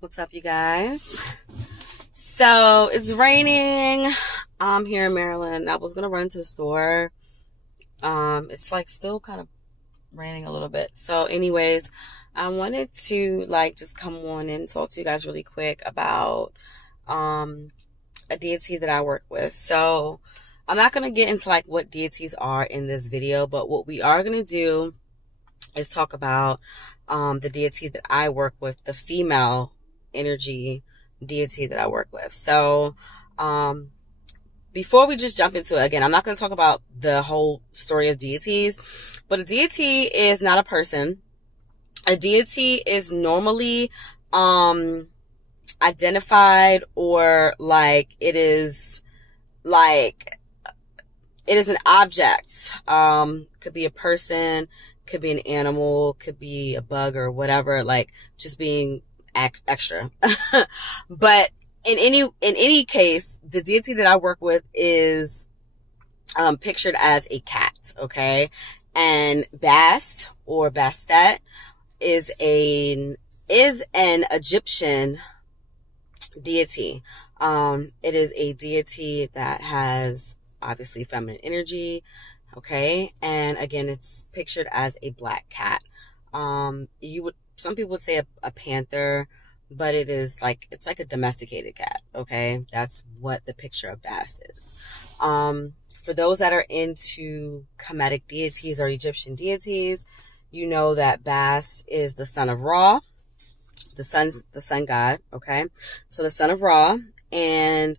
What's up, you guys? So it's raining. I'm here in Maryland. I was gonna run to the store. It's like still kind of raining a little bit. So, anyways, I wanted to just come on and talk to you guys really quick about a deity that I work with. So, I'm not gonna get into what deities are in this video, but what we are gonna do is talk about the deity that I work with, the female energy deity that I work with. So before we just jump into it, again, I'm not going to talk about the whole story of deities, but a deity is not a person. A deity is normally identified, or it is an object. Could be a person, could be an animal, could be a bug or whatever, just being extra. But in any case, the deity that I work with is pictured as a cat, okay? And Bast or Bastet is an Egyptian deity. It is a deity that has obviously feminine energy, okay? And again, it's pictured as a black cat. Some people would say a panther, but it's like a domesticated cat, okay? That's what the picture of Bast is. For those that are into Kemetic deities or Egyptian deities, you know that Bast is the son of Ra, the sun god, okay? So the son of Ra, and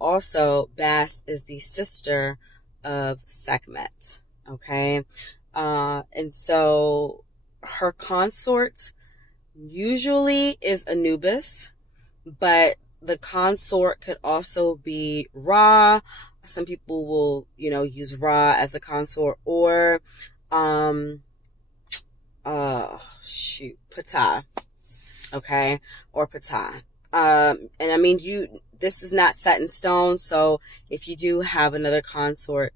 also Bast is the sister of Sekhmet, okay? And so her consort usually is Anubis, but the consort could also be Ra. Some people will, use Ra as a consort, or Ptah, okay, or Ptah. And I mean, this is not set in stone, so if you do have another consort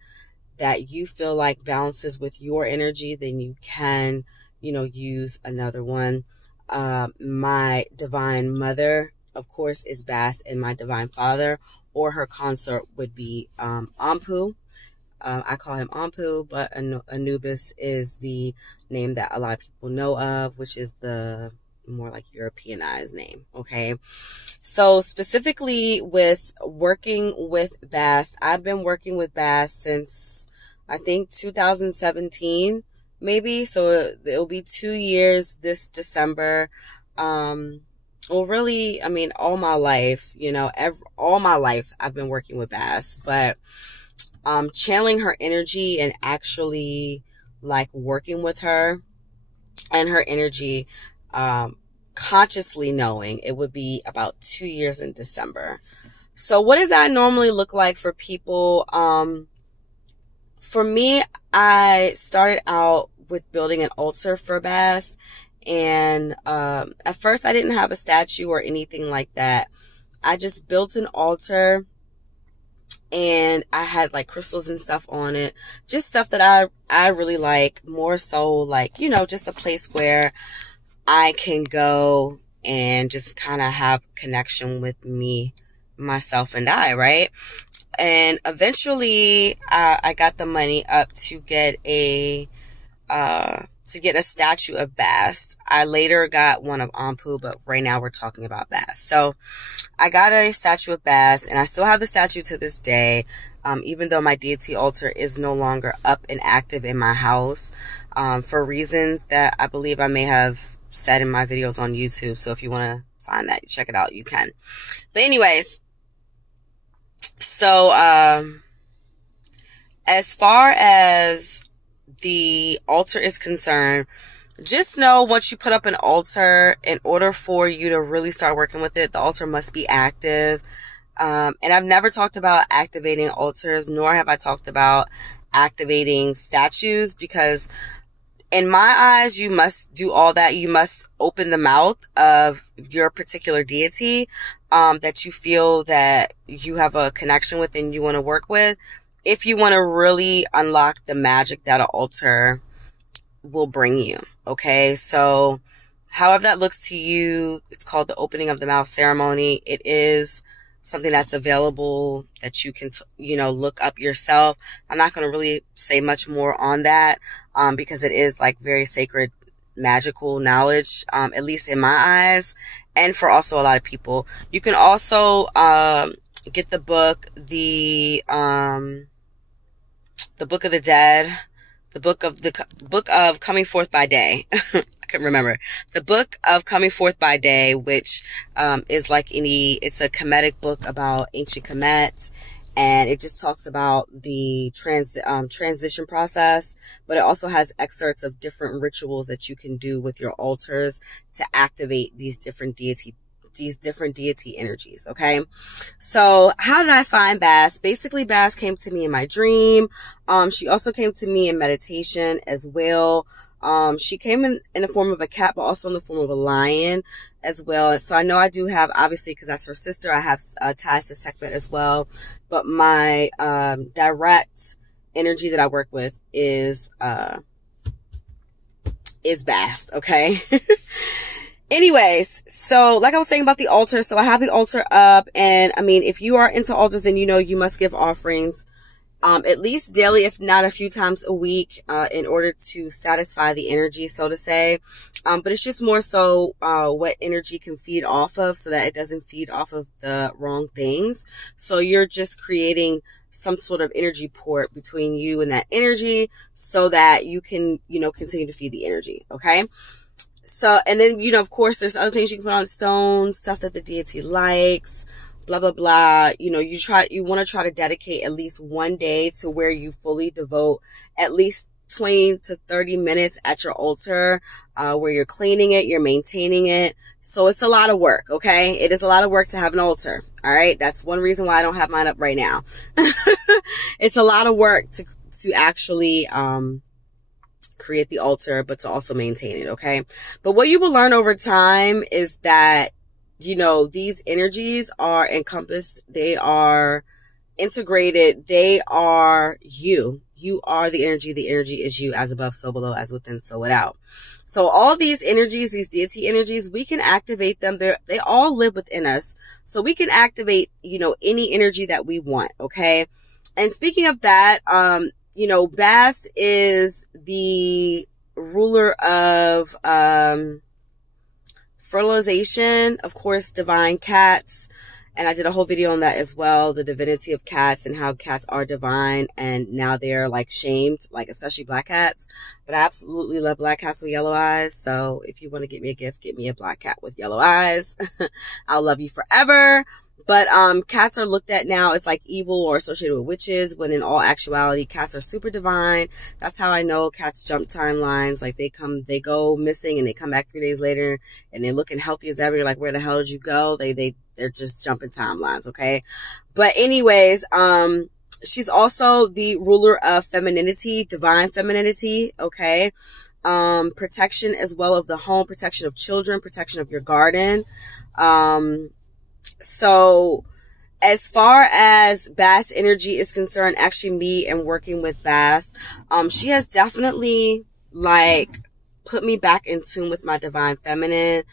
that you feel like balances with your energy, then you can, use another one. My divine mother, of course, is Bast, and my divine father or her consort would be Anpu. I call him Anpu, but Anubis is the name that a lot of people know of, which is the more Europeanized name, okay? So specifically with working with Bast, I've been working with Bast since I think 2017, maybe. So it'll be 2 years this December. Well, really, I mean, all my life, all my life I've been working with Bast, but channeling her energy and actually working with her and her energy, consciously knowing, it would be about 2 years in December. So what does that normally look like for people? For me, I started out with building an altar for Bast, and at first I didn't have a statue or anything like that. I just built an altar, and I had crystals and stuff on it, just stuff that I really like, more so just a place where I can go and just kind of have connection with me, myself, and I, right? And eventually, I got the money up to get a statue of Bast. I later got one of Anpu, but right now we're talking about Bast. So I got a statue of Bast, and I still have the statue to this day, even though my deity altar is no longer up and active in my house, for reasons that I believe I may have said in my videos on YouTube. So if you want to find that, check it out, you can. But anyways, so as far as the altar is concerned, just know once you put up an altar, in order for you to really start working with it, the altar must be active. And I've never talked about activating altars, nor have I talked about activating statues, because in my eyes, you must do all that. You must open the mouth of your particular deity that you feel that you have a connection with and you want to work with, if you want to really unlock the magic that an altar will bring you. Okay, so However that looks to you, it's called the opening of the mouth ceremony. It is something that's available that you can, look up yourself. I'm not going to really say much more on that, because it is like very sacred, magical knowledge, at least in my eyes, and for also a lot of people. You can also, get the book, the Book of the Dead, the book of Coming Forth by Day. I couldn't remember. The Book of Coming Forth by Day, which is it's a Kemetic book about ancient Kemet, and it just talks about the transition process, but it also has excerpts of different rituals that you can do with your altars to activate these different deity energies. Okay. So how did I find Bast? Basically, Bast came to me in my dream. She also came to me in meditation as well. She came in the form of a cat, but also in the form of a lion as well. So I know I do have, obviously, because that's her sister, I have ties to Sekhmet as well. But my direct energy that I work with is Bast. Okay. Anyways, so like I was saying about the altar, so I have the altar up, and I mean, if you are into altars, then you must give offerings, at least daily, if not a few times a week, in order to satisfy the energy, so to say. But it's just more so, what energy can feed off of, so that it doesn't feed off of the wrong things. So you're just creating some sort of energy port between you and that energy, so that you can, continue to feed the energy. Okay. So, and then, of course, there's other things you can put on stones, stuff that the deity likes, blah, blah, blah. You want to try to dedicate at least one day to where you fully devote at least 20 to 30 minutes at your altar, where you're cleaning it, you're maintaining it. So it's a lot of work. Okay. It is a lot of work to have an altar. All right. That's one reason why I don't have mine up right now. It's a lot of work to actually, create the altar, but to also maintain it. Okay. But what you will learn over time is that, these energies are encompassed. They are integrated. They are you. You are the energy. The energy is you, as above, so below, as within, so without. So all these energies, these deity energies, we can activate them. They all live within us. So we can activate, any energy that we want. Okay. And speaking of that, Bast is the ruler of, fertilization, of course, divine cats. And I did a whole video on that as well, the divinity of cats and how cats are divine, and now they're shamed, especially black cats. But I absolutely love black cats with yellow eyes. So if you want to get me a gift, get me a black cat with yellow eyes. I'll love you forever. But cats are looked at now as evil or associated with witches, when in all actuality, cats are super divine. That's how I know cats jump timelines. They go missing and they come back 3 days later and they're looking healthy as ever. You're like, where the hell did you go? They're just jumping timelines. Okay. But anyways, she's also the ruler of femininity, divine femininity. Okay. Protection as well of the home, protection of children, protection of your garden. So as far as Bast energy is concerned, actually me and working with Bast, she has definitely put me back in tune with my divine feminine.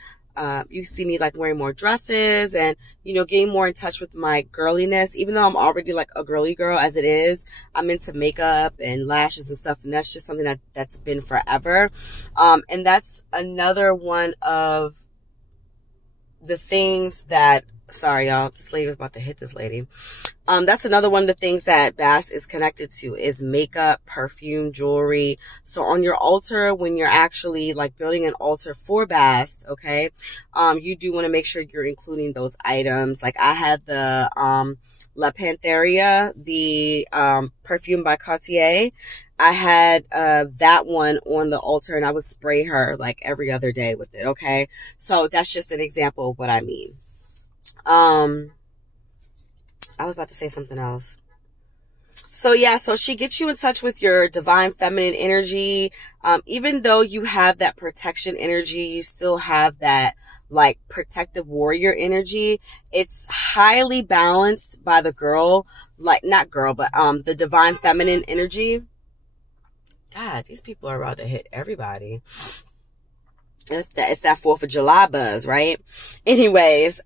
You see me wearing more dresses and, getting more in touch with my girliness, even though I'm already a girly girl as it is. I'm into makeup and lashes and stuff. And that's just something that's been forever. And that's another one of the things that, sorry, y'all, this lady was about to hit this lady. That's another one of the things that Bast is connected to is makeup, perfume, jewelry. So on your altar, when you're actually building an altar for Bast, okay, you do want to make sure you're including those items. I had the, La Pantheria, the, perfume by Cartier. I had, that one on the altar, and I would spray her every other day with it. Okay. So that's just an example of what I mean. I was about to say something else. So yeah, so she gets you in touch with your divine feminine energy. Even though you have that protection energy, you still have that protective warrior energy. It's highly balanced by the girl, not girl, but, the divine feminine energy. God, these people are about to hit everybody. It's that 4th of July buzz, right? Anyways,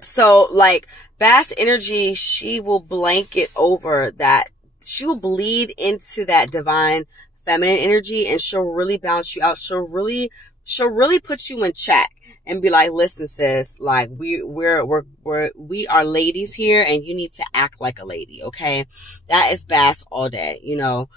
so like Bast energy, she will blanket over that. She will bleed into that divine feminine energy, and she'll really balance you out. She'll really put you in check and be like, listen, sis, like we are ladies here, and you need to act like a lady. Okay. That is Bast all day, you know.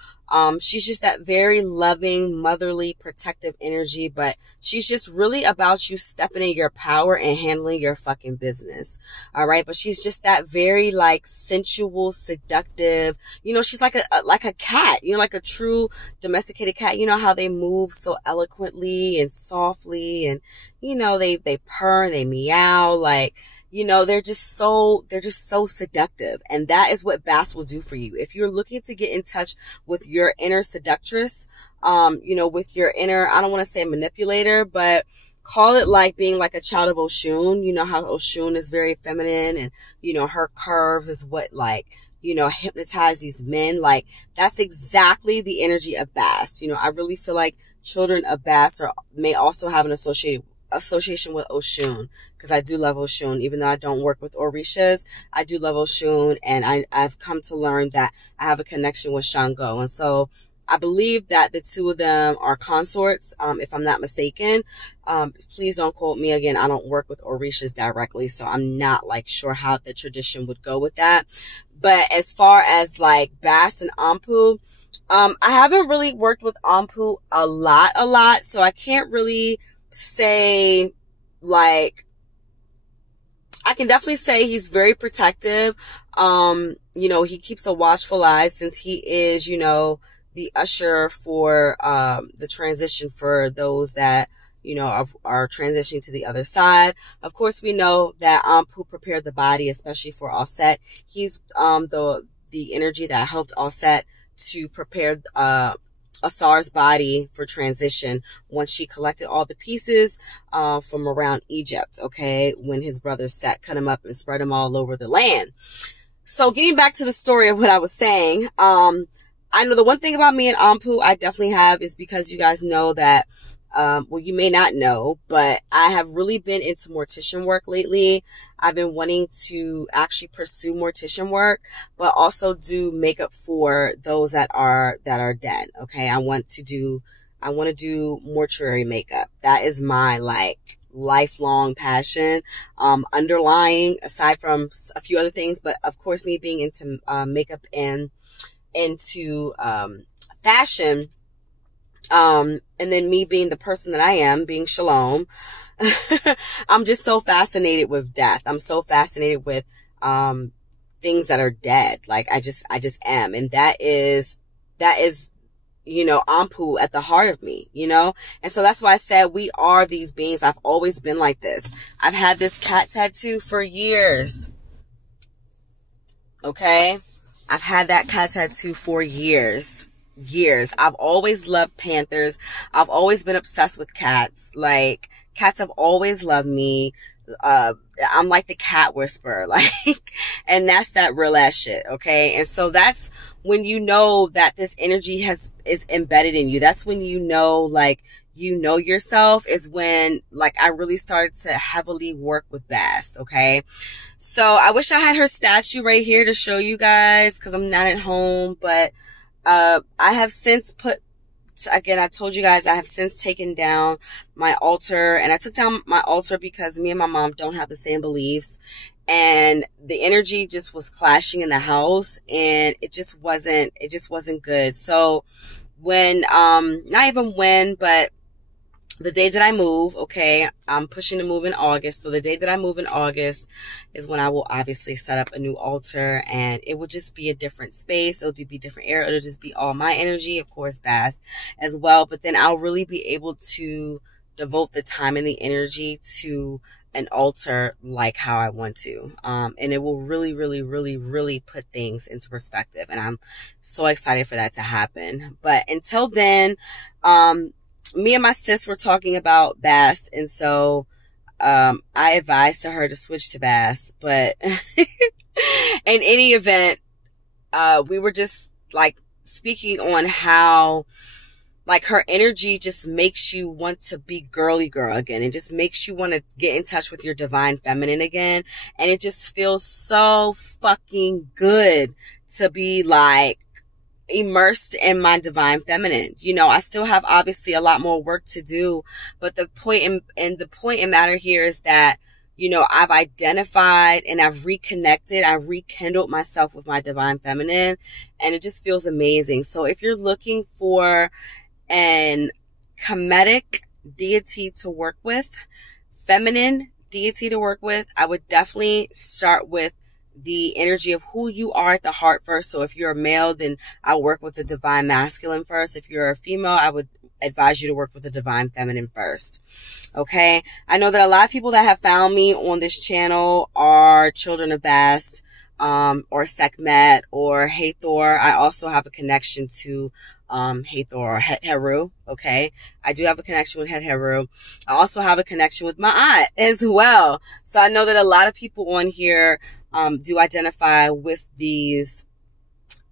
She's just that very loving, motherly, protective energy, but she's just really about you stepping in your power and handling your fucking business. All right. But she's just that very like sensual, seductive, you know, she's like a cat, you know, like a true domesticated cat. You know how they move so eloquently and softly, and, you know, they purr and they meow, like, you know, they're just so seductive. And that is what Bast will do for you. If you're looking to get in touch with your inner seductress, you know, with your inner, I don't want to say manipulator, but call it like being like a child of Oshun. You know how Oshun is very feminine, and, you know, her curves is what, like, you know, hypnotize these men. Like, that's exactly the energy of Bast. You know, I really feel like children of Bast may also have an association with Oshun, because I do love Oshun. Even though I don't work with Orishas, I do love Oshun, and I've come to learn that I have a connection with Shango. And so I believe that the two of them are consorts, if I'm not mistaken. Please don't quote me again. I don't work with Orishas directly, so I'm not like sure how the tradition would go with that. But as far as like Bast and Anpu, I haven't really worked with Anpu a lot, so I can't really say, like, I can definitely say he's very protective. You know, he keeps a watchful eye, since he is, you know, the usher for the transition for those that, you know, are transitioning to the other side. Of course, we know that Anpu prepared the body, especially for Auset. He's the energy that helped Auset to prepare Asar's body for transition once she collected all the pieces from around Egypt, okay, when his brother Set cut him up and spread them all over the land. So getting back to the story of what I was saying, I know the one thing about me and Anpu I definitely have is, because you guys know that, well, you may not know, but I have really been into mortician work lately. I've been wanting to actually pursue mortician work, but also do makeup for those that are dead. Okay. I want to do mortuary makeup. That is my like lifelong passion, underlying, aside from a few other things, but of course me being into, makeup and into, fashion. And then me being the person that I am, being Shalom, I'm just so fascinated with death. I'm so fascinated with, things that are dead. Like, I just am. And that is, you know, Anpu at the heart of me, you know? And so that's why I said we are these beings. I've always been like this. I've had this cat tattoo for years. Okay? I've had that cat tattoo for years. I've always loved panthers. I've always been obsessed with cats. Like, cats have always loved me. I'm like the cat whisperer, like, and that's that real ass shit. Okay. And so that's when you know that this energy is embedded in you. That's when you know, like, you know yourself, is when, like, I really started to heavily work with Bast. Okay. So I wish I had her statue right here to show you guys, cause I'm not at home, but I have since again, I told you guys, I have since taken down my altar, and I took down my altar because me and my mom don't have the same beliefs, and the energy just was clashing in the house, and it just wasn't good. So when, not even when, but the day that I move, okay, I'm pushing to move in August. So the day that I move in August is when I will obviously set up a new altar, and it will just be a different space. It'll be different air. It'll just be all my energy, of course, Bast as well. But then I'll really be able to devote the time and the energy to an altar like how I want to. And it will really, really, really, really put things into perspective. And I'm so excited for that to happen. But until then, me and my sis were talking about Bast, and so I advised to her to switch to Bast. But in any event, we were just like speaking on how, like her energy just makes you want to be girly girl again. It just makes you want to get in touch with your divine feminine again. And it just feels so fucking good to be like immersed in my divine feminine. You know, I still have obviously a lot more work to do, but the point in matter here is that, you know, I've identified and I've reconnected, I've rekindled myself with my divine feminine, and it just feels amazing. So if you're looking for an Kemetic deity to work with, feminine deity to work with, I would definitely start with the energy of who you are at the heart first. So if you're a male, then I work with the divine masculine first. If you're a female, I would advise you to work with the divine feminine first. Okay. I know that a lot of people that have found me on this channel are children of Bast, or Sekhmet or Hathor. I also have a connection to Hathor or Het Heru. Okay. I do have a connection with Het Heru. I also have a connection with Ma'at as well. So I know that a lot of people on here do identify with these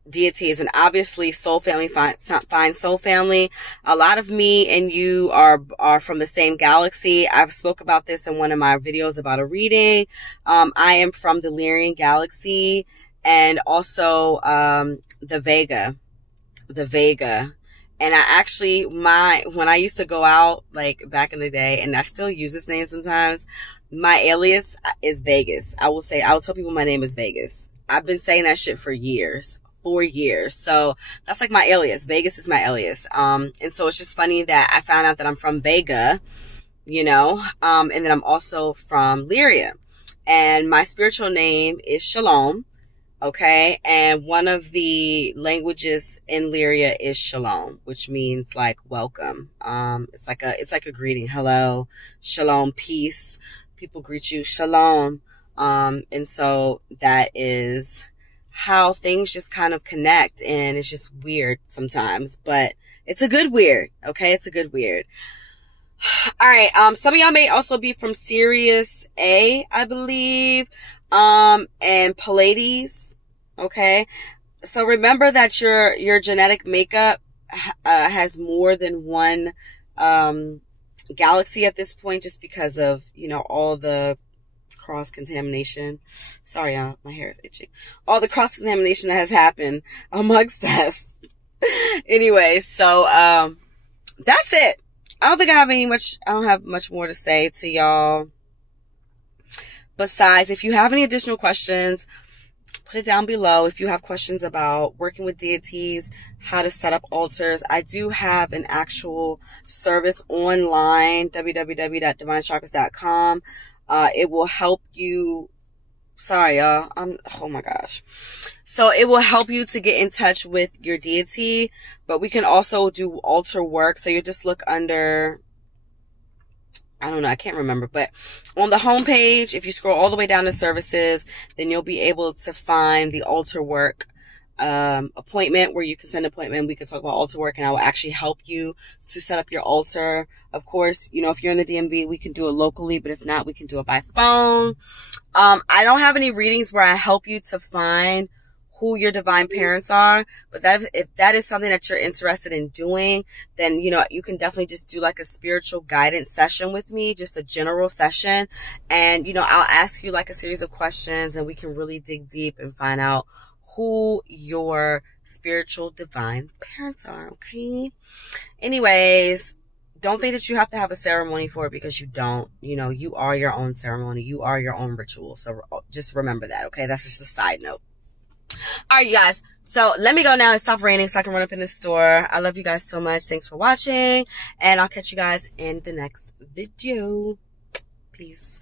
deities, and obviously soul family find soul family. A lot of me and you are from the same galaxy. I've spoke about this in one of my videos about a reading. I am from the Lyrian galaxy, and also the Vega. And I actually, when I used to go out, like back in the day, and I still use this name sometimes, my alias is Vegas. I will tell people my name is Vegas. I've been saying that shit for years. 4 years. So that's like my alias. Vegas is my alias. And so it's just funny that I found out that I'm from Vega, you know, and then I'm also from Lyria. And my spiritual name is Shalom. Okay. And one of the languages in Lyria is Shalom, which means like welcome. It's like a greeting. Hello, Shalom, peace. People greet you, Shalom. And so that is how things just kind of connect, and it's just weird sometimes, but it's a good weird. Okay. It's a good weird. All right. Some of y'all may also be from Sirius A, I believe, and Pleiades. Okay. So remember that your genetic makeup, has more than one, galaxy at this point, just because of, you know, all the cross-contamination. Sorry, y'all, my hair is itchy. All the cross-contamination that has happened amongst us. Anyway, so, that's it. I don't have much more to say to y'all. Besides, if you have any additional questions, put it down below. If you have questions about working with deities, how to set up altars, I do have an actual service online, www.divinechakras.com. It will help you. Sorry, y'all. Oh my gosh. So it will help you to get in touch with your deity, but we can also do altar work. So you just look under, I don't know, I can't remember, but on the home page, if you scroll all the way down to services, then you'll be able to find the altar work appointment, where you can send an appointment. We can talk about altar work, and I will actually help you to set up your altar. Of course, you know, if you're in the DMV, we can do it locally, but if not, we can do it by phone. I don't have any readings where I help you to find who your divine parents are, but if that is something that you're interested in doing, then, you know, you can definitely just do like a spiritual guidance session with me, just a general session. And, you know, I'll ask you like a series of questions, and we can really dig deep and find out who your spiritual divine parents are. Okay. Anyways, don't think that you have to have a ceremony for it, because you don't. You know, you are your own ceremony. You are your own ritual. So just remember that. Okay. That's just a side note. All right, you guys. So let me go now and stop raining so I can run up in the store. I love you guys so much. Thanks for watching, and I'll catch you guys in the next video. Peace.